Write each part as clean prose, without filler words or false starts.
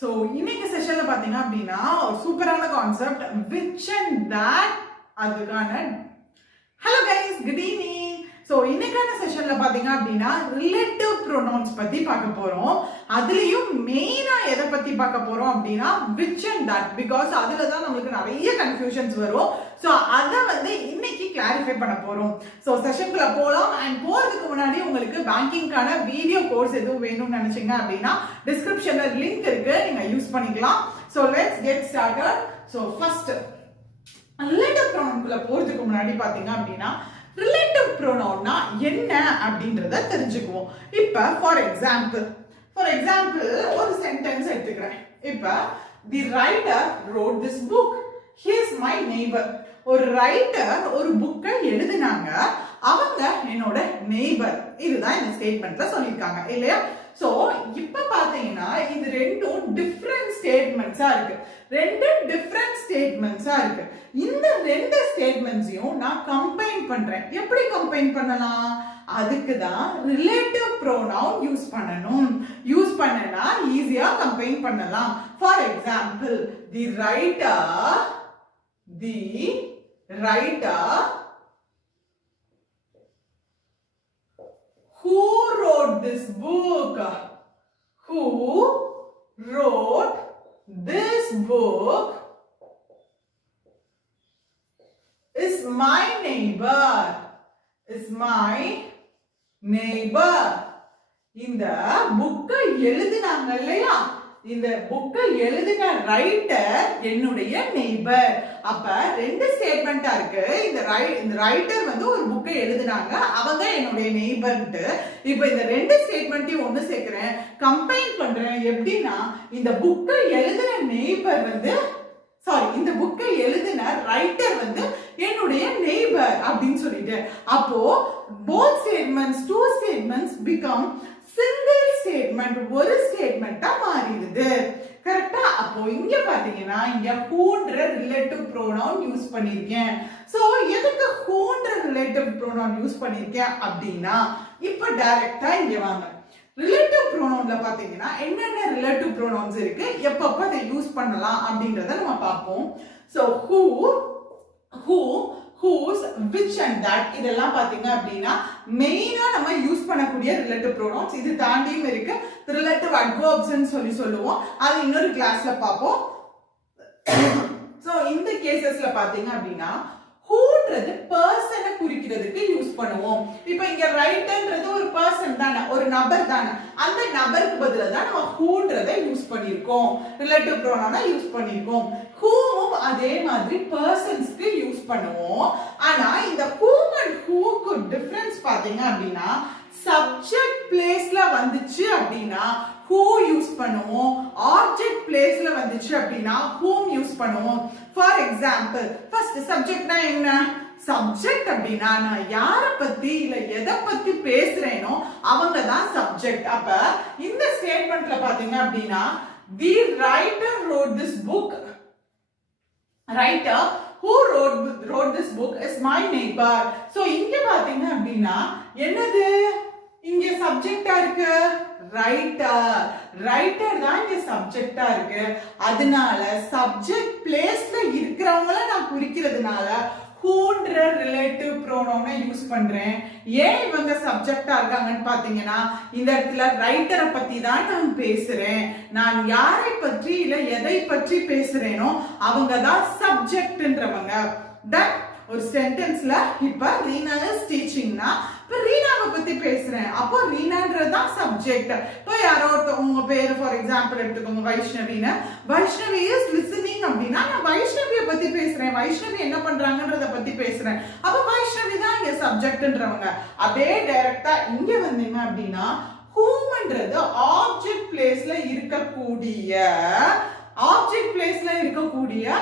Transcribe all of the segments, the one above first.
So இன்னைக்கு செஷன்ல பாத்தீங்க அப்படின்னா ஒரு சூப்பரான கான்செப்ட் which and that அதுக்கான hello guys good evening. So இன்னைக்கான செஷன்ல பாத்தீங்க அப்படின்னா ரிலேட்டிவ் ப்ரோனவுன்ஸ் பத்தி பார்க்க போறோம். அதுலயும் மெயினா எதை பத்தி பார்க்க போறோம் அப்படின்னா which and that, பிகாஸ் அதுல தான் நம்மளுக்கு நிறைய கன்ஃபியூஷன்ஸ் வரும். ஸோ அதை வந்து இன்னைக்கு கிளாரிஃபை பண்ண போறோம். ஸோ செஷனுக்குள்ள போகலாம். அண்ட் போறதுக்கு முன்னாடி உங்களுக்கு பேங்கிங்கான வீடியோ கோர்ஸ் எதுவும் வேணும்னு நினைச்சீங்க அப்படின்னா டிஸ்கிரிப்ஷன்ல லிங்க் இருக்கு, நீங்க யூஸ் பண்ணிக்கலாம். So let's get started. So first relative ப்ரோனவுன்குள்ள போறதுக்கு முன்னாடி பாத்தீங்க அப்படின்னா ரிலேட்டிவ் ப்ரோனவுன்னா என்ன அப்படின்றத தெரிஞ்சுக்குவோம். இப்ப ஃபார் எக்ஸாம்பிள் ஒரு சென்டென்ஸ் எடுத்துக்கிறேன். இப்ப தி writer wrote this book, he is my neighbor. ஒரு ரைட்டர் ஒரு புக்கை எழுதினாங்க, அவங்க என்னோட நெய்பர். இதுதான் இந்த ஸ்டேட்மெண்ட்ல சொல்லியிருக்காங்க இல்லையா? சோ இப்ப பாத்தீங்கன்னா இது ரெண்டும் டிஃபரண்ட் ஸ்டேட்மெண்ட்ஸா இருக்கு. இந்த ரெண்டு ஸ்டேட்மெண்ட்ஸையும் நான் கம்பைன் பண்றேன். எப்படி கம்பைன் பண்ணலாம்? அதுக்கு தான் ரிலேட்டிவ் ப்ரோனவுன் யூஸ் பண்ணணும். யூஸ் பண்ணனா ஈஸியா கம்பைன் பண்ணலாம். For example the writer who wrote this book is my neighbor. இந்த புக்கை எழுதினாங்க இல்லையா, இந்த புக்கை எழுதின ரைட்டர் என்னுடைய நெய்பர். அப்ப ரெண்டு ஸ்டேட்மெண்டா இருக்கு. இந்த ரைட்டர் வந்து ஒரு புக்கை எழுதினாங்க, அவங்க என்னுடைய நெய்பர்ன்ட்டு. இப்ப இந்த ரெண்டு ஸ்டேட்மெண்ட்டையும் ஒண்ணு சேர்க்கிறேன், கம்பைன் பண்றேன். எப்படின்னா இந்த புக்கை எழுதின நெய்பர் வந்து இந்த புக்கை எழுதின ரைட்டர் வந்து என்னுடைய நெய்பர் அப்படின்னு சொல்லிட்டு, அப்போ both statements, two statements become single statement, ஒரு ஸ்டேட்மெண்டா மாறிடுது. கரெக்ட்டா? அப்போ இங்க பாத்தீங்கன்னா இங்க whoன்ற ரிலேட்டிவ் ப்ரோனவுன் யூஸ் பண்ணிருக்கேன். சோ எதுக்கு whoன்ற ரிலேட்டிவ் ப்ரோனவுன் யூஸ் பண்ணிருக்கேன் அப்படின்னா, இப்போ டைரக்டா இங்க வாங்க. ரிலேட்டிவ் ப்ரோனவுன்ல பாத்தீங்கன்னா என்னென்ன ரிலேட்டிவ் ப்ரோனவுன்ஸ் இருக்கு, எப்பப்ப அதை யூஸ் பண்ணலாம் அப்படின்றத நம்ம பார்ப்போம். So whose, which and that இதெல்லாம் பாத்தீங்க அப்படின்னா மெயினா நம்ம யூஸ் பண்ணக்கூடிய ரிலேட்டிவ் ப்ரோனவுன்ஸ். இது தாண்டியும் இருக்கு ரிலேட்டிவ் அட்வர்ப்ஸ் சொல்லி சொல்லுவோம், அது இன்னொரு கிளாஸ்ல பார்ப்போம். சோ இந்த கேசஸ்ல பாத்தீங்க அப்படின்னா whoன்றது பர்சனை குறிக்கிறதுக்கு யூஸ் பண்ணுவோம். இப்போ இங்க ரைட்டர்ன்றது ஒரு பர்சன் தானே, ஒரு நபர் தானே, அந்த நபருக்கு பதிலா தான் நம்ம whoன்றதை யூஸ் பண்ணிருக்கோம், ரிலேட்டிவ் ப்ரோனவுனை யூஸ் பண்ணிருக்கோம். whom அதே மாதிரி பர்சன்ஸ்க்கு யூஸ் பண்ணுவோம். ஆனா இந்த whom and whoக்கு டிஃபரன்ஸ் பாத்தீங்க அப்படின்னா சப்ஜெக்ட் பிளேஸ்ல வந்துச்சு அப்படின்னா who யூஸ் பண்ணுவோம், ஆப்ஜெக்ட் பிளேஸ்ல வந்துச்சு அப்படின்னா whom யூஸ் பண்ணுவோம். ஃபார் எக்ஸாம்பிள் ஃபர்ஸ்ட் சப்ஜெக்ட்னா என்ன? சப்ஜெக்ட் அப்படின்னா நான் யார பத்தி இல்ல எதை பத்தி பேசுறேனோ அவங்க தான் சப்ஜெக்ட். அப்ப இந்த ஸ்டேட்மெண்ட்ல பாத்தீங்க அப்படின்னா the writer wrote this book, writer who wrote this book is my neighbor. So இங்க பாத்தீங்க அப்படின்னா என்னது இங்க சப்ஜெக்டா இருக்கு? ரைட்டர் தான் இங்க சப்ஜெக்டா இருக்கு. அதனால சப்ஜெக்ட் பிளேஸ்ல இருக்கிறவங்கள நான் குறிக்கிறதுனால whoன்ற ரிலேட்டிவ் ப்ரோனவுனை யூஸ் பண்றேன். ஏன் இவங்க சப்ஜெக்டா இருக்காங்கன்னு பாத்தீங்கன்னா இந்த இடத்துல ரைட்டரை பத்தி தான் நான் பேசுறேன். நான் யாரை பற்றி இல்ல எதை பற்றி பேசுறேனோ அவங்க தான் சப்ஜெக்ட்ன்றவங்க. தட் ஒரு சென்டென்ஸ்ல இப்ப ரீனா இஸ் டீச்சிங்னா இப்ப ரீனாவை பத்தி பேசுறேன், அப்போ ரீனான்றது தான் சப்ஜெக்ட். இப்போ யாரோ உங்க பேரு ஃபார் எக்ஸாம்பிள் எடுத்துக்கோங்க வைஷ்ணவின்னு, வைஷ்ணவி இஸ் லிசனிங் அப்படின்னா நான் வைஷ்ணவியை பத்தி பேசுறேன், வைஷ்ணவி என்ன பண்றாங்கன்றத பத்தி பேசுறேன், அப்ப வைஷ்ணவி தான் இங்க சப்ஜெக்ட்ன்றவங்க. அப்படியே டைரக்டா இங்க வந்தீங்க அப்படின்னா whomன்றது ஆப்ஜெக்ட் பிளேஸ்ல இருக்கக்கூடிய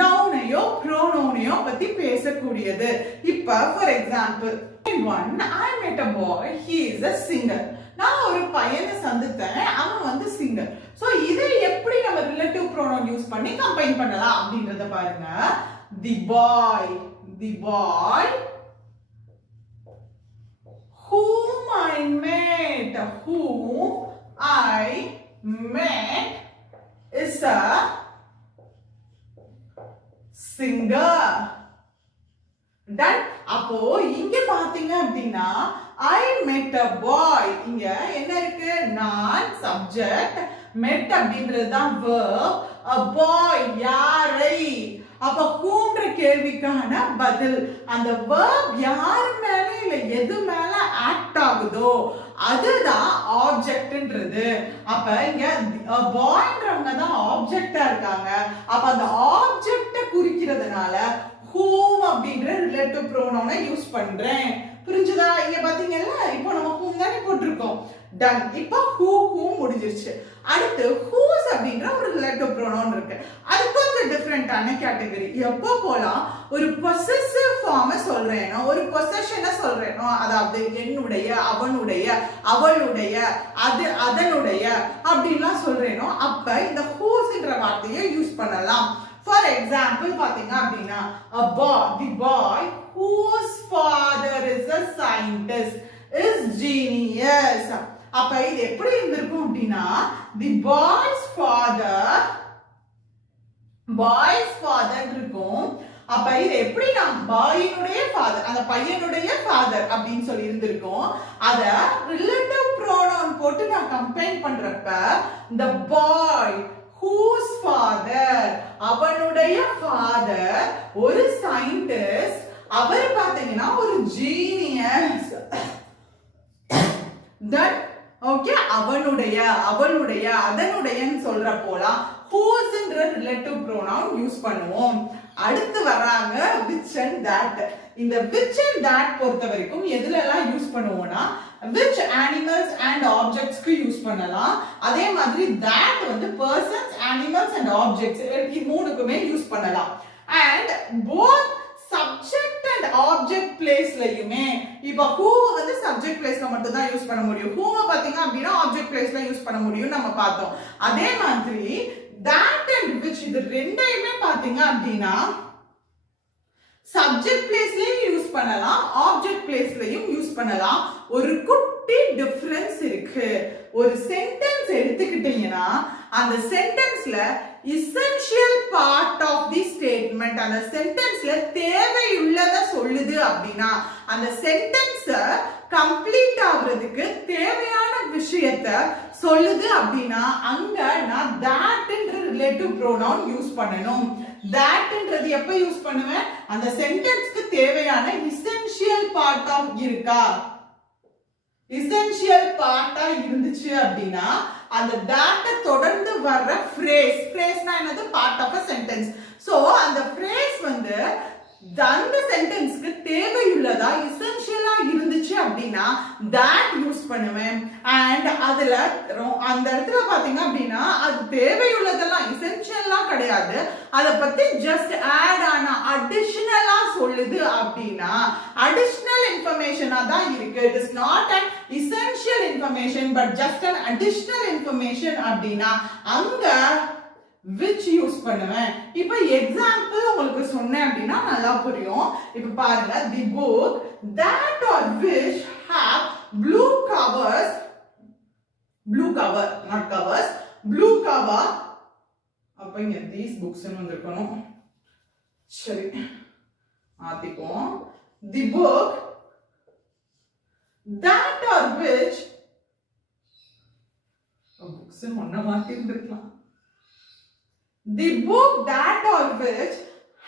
நவுனையோ ப்ரோனவுனையோ பத்தி பேசக்கூடியது. இப்ப for example I met a boy, he is a singer. நான் ஒரு பையனை சந்தித்தேன், அவன் வந்து சிங்கர். சோ இதை எப்படி நம்ம ரிலேட்டிவ் ப்ரோனவுன் யூஸ் பண்ணி கம்பைன் பண்ணலாம் அப்படின்றத பாருங்க. the boy whom I met a singer. Done. அப்போ இங்க பாத்தீங்க அப்படின்னா I met a boy. இங்க என்ன இருக்கு? நான் subject, met அப்படின்றது தான் verb, a boy யாரை. அப்ப whomன்ற கேள்விக்கான பதில் அந்த verb யார் மேல இல்ல எது மேல ஆக்ட் ஆகுதோ அதுதான் ஆப்ஜெக்ட்ன்றது. அப்ப இங்க பாய்ன்றவங்க தான் ஆப்ஜெக்டா இருக்காங்க. அப்ப அந்த ஆப்ஜெக்ட குறிக்கிறதுனால whom அப்படின்ற ரிலேட்டிவ் ப்ரோனவுனை யூஸ் பண்றேன். புரிஞ்சுதா? இங்க பாத்தீங்கல்ல, இப்போ நம்ம whom தானே போட்டிருக்கோம். டன். இப்போ whom முடிஞ்சிருச்சு. அடுத்து whose அப்படின்ற ஒரு ரிலேட்டிவ் ப்ரோனவுன் இருக்கு. அது கொஞ்சம் டிஃபரெண்டான கேட்டகரி. எப்போ போலாம் ஒரு பொசெசிவ் ஃபார்மை சொல்றேனோ, ஒரு பொசெஷனை சொல்றேனோ, அதாவது என்னுடைய, அவனுடைய, அவளுடைய, அது அதனுடைய அப்படின்லாம் சொல்றேனோ அப்ப இந்த whoseன்ற வார்த்தையை யூஸ் பண்ணலாம். For example பாத்தீங்க அப்படின்னா the boy whose father is a scientist is genius. அப்ப இது எப்படி இருந்திருக்கும் அப்படின்னா the boy's father இருக்கும். அப்ப இது எப்படி நான் பாயினுடைய father, அந்த பையனுடைய father அப்படின்னு சொல்லி இருந்திருக்கும். அத ரிலேட்டிவ் ப்ரோனவுன் போட்டு நான் கம்பைன் பண்றப்ப the boy whose father, அவனுடைய father ஒரு scientist, அவர் பாத்தீங்கன்னா ஒரு genius. That okay, அவனுடைய, அவளுடைய, அதனுடையன்னு சொல்றப்போலாம் whose என்ற ரிலேட்டிவ் ப்ரோனவுன் யூஸ் பண்ணுவோம். அடுத்து வராங்க which and that. இந்த which and that பொறுத்த வரைக்கும் எதுல எல்லாம் யூஸ் பண்ணுவோம்னா which animals and objects க்கு யூஸ் பண்ணலாம். அதே மாதிரி that வந்து persons, animals and objects இது மூணுக்குமே யூஸ் பண்ணலாம். and both subject and object placeலயுமே இப்போ who வந்து subject placeல மட்டும் தான் யூஸ் பண்ண முடியும். who பாத்தீங்க அப்படினா object placeல யூஸ் பண்ண முடியும் நம்ம பார்த்தோம். அதே மாதிரி that and which இது ரெண்டையுமே பாத்தீங்க அப்படினா subject placeலயும் யூஸ் பண்ணலாம், object placeலயும் யூஸ் பண்ணலாம். ஒரு குட்டி டிஃபரன்ஸ் இருக்கு. ஒரு சென்டென்ஸ் எடுத்துக்கிட்டீங்கன்னா அந்த சென்டென்ஸ்ல essential part of the statement, அந்த சென்டென்ஸ்ல தேவையுள்ளத சொல்லுது அப்படினா அந்த சென்டென்ஸ கம்ப்ளீட் ஆகிறதுக்கு தேவையான விஷயத்தை சொல்லுது அப்படினா அங்க நான் that என்ற ரிலேட்டிவ் ப்ரோனவுன் யூஸ் பண்ணணும். that என்றது எப்ப யூஸ் பண்ணுவேன்? அந்த சென்டென்ஸ்க்கு தேவையான essential part of இருக்கா, essential part இருந்துச்சு அப்படினா அந்த that தொடர்ந்து வர்ற phrase என்னது? part of a sentence. so அந்த phrase வந்து அந்த சென்டென்ஸ்க்கு தேவையுள்ளதா essential-ஆ இருந்துச்சு அப்படினா that யூஸ் பண்ணுவேன். and அதுல அந்த இடத்துல பாத்தீங்க அப்படினா அது தேவையுள்ளதெல்லாம் essential-ஆ கிடையாது, அத பத்தி just add ஆன additional-ஆ சொல்லுது அப்படினா additional information-ஆ தான் இருக்கு. it is not an essential information but just an additional information அப்படினா அங்க which யூஸ் பண்ணுவேன். இப்போ எக்ஸாம்பிள் உங்களுக்கு சொன்னேன் அப்படினா நல்லா புரியும். இப்போ பாருங்க the book that or which have blue covers, blue cover not covers, blue cover. அப்ப இங்க these books ன்னு வந்திருக்கணும். சரி மாத்திப்போம். the book that or which books ன்னு ஒண்ணா மாத்தி இருந்திருக்கலாம். the book that or which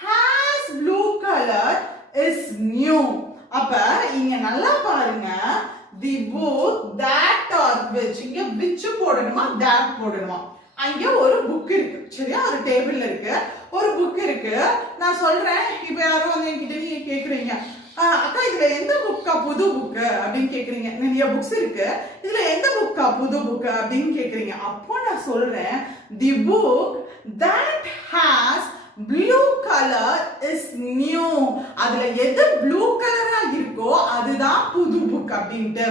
has blue color is new. அப்ப இங்க நல்லா பாருங்க the book that or which இங்க which போடணுமா that போடணுமா? அங்க ஒரு புக் இருக்கு, சரியா? ஒரு டேபிள்ல இருக்கு, ஒரு புக் இருக்கு. நான் சொல்றேன், இப்போ யாரோ வந்து என்கிட்ட நீங்க கேக்குறீங்க, அக்கா இதுல எந்த புக்கா புது புக் அப்படின்னு கேக்குறீங்க. நிறைய புக்ஸ் இருக்கு, இதுல எந்த புக்கா புது புக் அப்படின்னு கேக்குறீங்க. அப்போ நான் சொல்றேன் the book that has blue color is new. அதுல எது ப்ளூ கலரா இருக்கோ அதுதான் புது புக் அப்படின்ட்டு.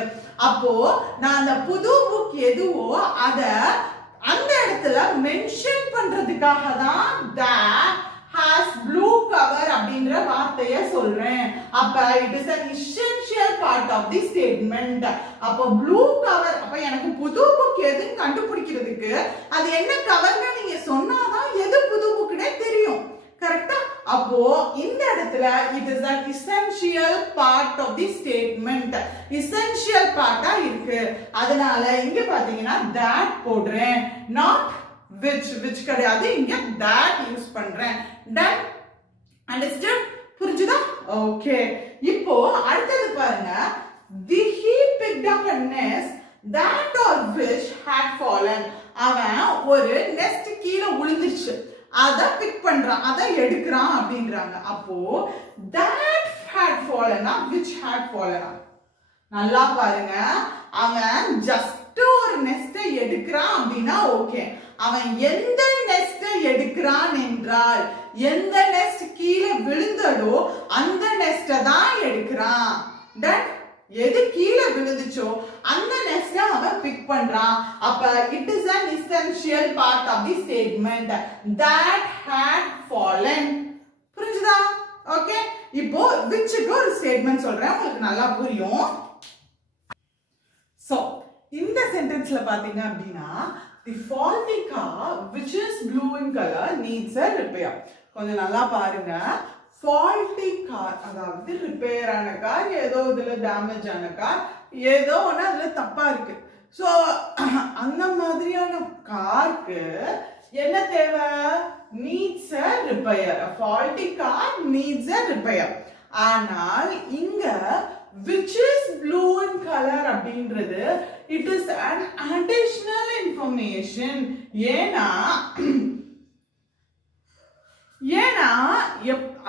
அப்போ நான் அந்த புது புக் எதுவோ அத அந்த இடத்துல மென்ஷன் பண்றதுக்காக தான் that has blue cover அப்படிங்கற வார்த்தையை சொல்றேன். அப்ப it is an essential part of the statement. அப்ப blue cover அப்ப எனக்கு புது புக் எதுன்னு கண்டுபிடிக்கிறதுக்கு அது என்ன கவர்னு நீங்க சொன்னாதான் எது புது புக்னே தெரியும். கரெக்ட்டா? அப்போ இந்த இடத்துல it is an essential part of the statement. essential part-ஆ இருக்கு. அதனால இங்க பாத்தீங்கன்னா that போடுறேன். not which கிடையாது. இங்க that யூஸ் பண்றேன். done. Understood? புரிஞ்சுதா? Okay. இப்போ அடுத்தது பாருங்க. He picked up a nest that or which had fallen. அவன் ஒரு nest கீழ விழுந்துச்சு. அத பிக் பண்றான். அத எடுக்கறான் அப்படின்றாங்க. அப்போ that had fallen which had fallen. நல்லா பாருங்க. அவன் just ஒரு nest எடுக்கறான் அப்படினா ஓகே. அவன் எந்த nest எடுக்கறான் என்றால் எந்த nest கீழ விழுந்ததோ அந்த nest தான் எடுக்கறான். that எது கீழ விழுந்துச்சோ அந்த nest அவன் பிக் பண்றான். அப்ப it is an essential part of the statement that had fallen. புரிஞ்சுதா? ஓகே. இப்போ whichக்கு ஒரு ஸ்டேட்மென்ட் சொல்றேன், உங்களுக்கு நல்லா புரியும். சோ இந்த சென்டென்ஸ்ல பாத்தீங்க அப்படினா the faulty car which is blue in color needs a repair. கொஞ்சம் நல்லா பாருங்க. faulty car அதாவது ரிப்பேர் ஆன கார், ஏதோ இதுல டேமேஜ் ஆன கார், ஏதோ ஒண்ணு அதுல தப்பா இருக்கு. சோ அந்த மாதிரியான காருக்கு என்ன தேவை? needs a repair. a faulty car needs a repair. ஆனால் இங்க which is blue in color அப்படின்றது it is an additional information. ஏனா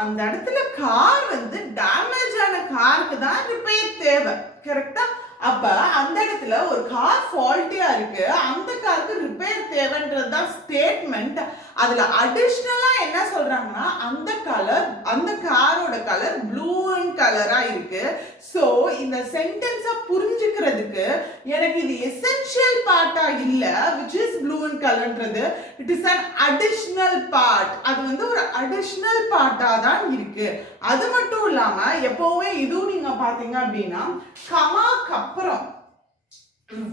அந்த இடத்துல கார் வந்து டேமேஜ் ஆன காருக்கு தான் ரிப்பேர் தேவை. கரெக்ட்டா? அப்ப அந்த இடத்துல ஒரு கார் ஃபால்ட்டியா இருக்கு, அந்த காருக்கு ரிப்பேர் தேவைன்றது தான் ஸ்டேட்மெண்ட். அதுல அடிஷனலா என்ன சொல்றாங்கன்னா அந்த கலர், அந்த காரோட கலர் ப்ளூ இன் கலரா இருக்கு. சோ இந்த சென்டென்ஸை புரிஞ்சுக்கிறதுக்கு எனக்கு இது எசென்ஷியல் பார்ட்டா இல்ல which is blue in colorன்றது it is an additional part. அது வந்து ஒரு அடிஷனல் பார்ட்டா தான் இருக்கு. அது மட்டும் இல்லாம எப்பவுமே இதுவும் நீங்க பாத்தீங்க அப்படின்னா கமாக்கு அப்புறம்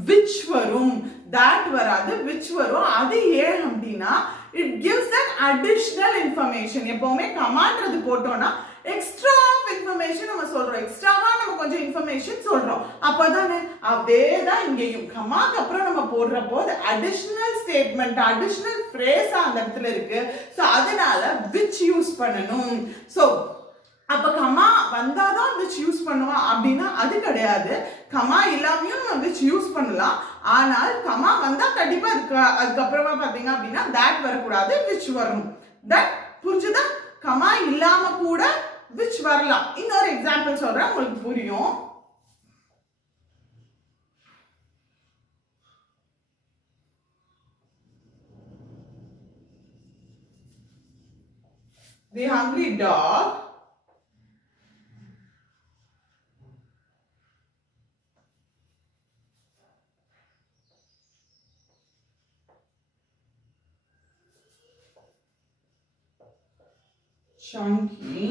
which வரும், that வராது, which வரும். அது ஏன் அப்படின்னா it gives an additional information. எப்பவுமே கமான்றது போட்டோம்னா எக்ஸ்ட்ரா ஆஃப் இன்ஃபர்மேஷன் நம்ம சொல்றோம், எக்ஸ்ட்ராவா நம்ம கொஞ்சம் இன்ஃபர்மேஷன் சொல்றோம். அப்பதானே அதேதான் இங்கேயும் கமாக்கு அப்புறம் நம்ம போடுறப்போ அடிஷனல் ஸ்டேட்மெண்ட், அடிஷனல் ஃப்ரேஸ் அந்த இடத்துல இருக்கு. சோ அதனால which யூஸ் பண்ணணும். சோ அப்ப கமா வந்தாதான் which யூஸ் பண்ணுவான் அப்படின்னா அது கிடையாது. கமா இல்லாமையும் நம்ம which யூஸ் பண்ணலாம். ஆனால் கமா வந்தா கண்டிப்பா அதுக்கப்புறமா பாத்தீங்க அப்படின்னா that வரக்கூடாது, which வரணும். that புரிஞ்சுதா? கமா இல்லாம கூட which வரலாம். இன்னொரு எக்ஸாம்பிள் சொல்றேன், உங்களுக்கு புரியும். The hungry dog chunky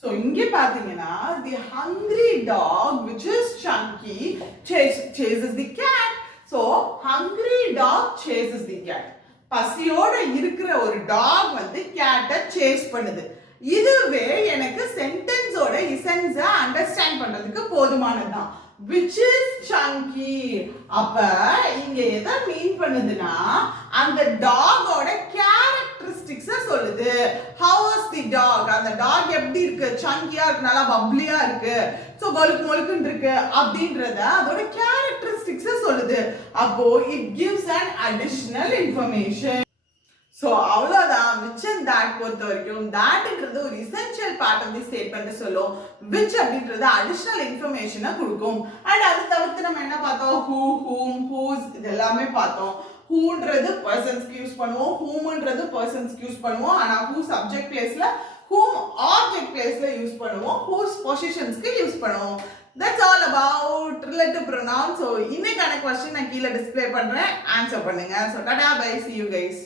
so இங்க பாத்தீங்கன்னா the hungry dog which is chunky chases the cat. so hungry dog chases the cat. பசியோட இருக்கிற ஒரு டாக் வந்து கேட்டை சேஸ் பண்ணுது. இதுவே எனக்கு சென்டென்ஸோட எசன்ஸ அண்டர்ஸ்டாண்ட் பண்றதுக்கு போதுமானதுதான். which is chunky. அப்ப இங்க எதை மீன் பண்ணுதுன்னா அந்த டாகோட கேரக்டரிஸ்டிக்ஸ் சொல்லுது. how is the dog? அந்த டாக் எப்படி இருக்கு? சங்கியா இருக்கு, நல்லா பப்ளியா இருக்கு, சோ கொலுக்கு மொலுக்குன்னு இருக்கு அப்படின்றத அதோட கேரக்டரிஸ்டிக்ஸ் சொல்லுது. அப்போ it gives an additional information. So அவ்வளவுதான் which and that பொறுத்த வரைக்கும் thatன்றது ஒரு essential part of the statement சொல்லும். which அப்படின்றது additional information கொடுக்கும். and அது தவிர்த்து நம்ம என்ன பார்த்தோம்? who, whom, whose இது எல்லாமே பார்த்தோம். whoன்றது personsக்கு யூஸ் பண்ணுவோம், whomன்றது personsக்கு யூஸ் பண்ணுவோம். ஆனா who subject placeல, whom object placeல யூஸ் பண்ணுவோம், whose positionsக்கு யூஸ் பண்ணுவோம். that's all about relative pronouns. So இன்னைக்கான question நான் கீழே டிஸ்ப்ளே பண்றேன், ஆன்சர் பண்ணுங்க. So tata bye, see you guys.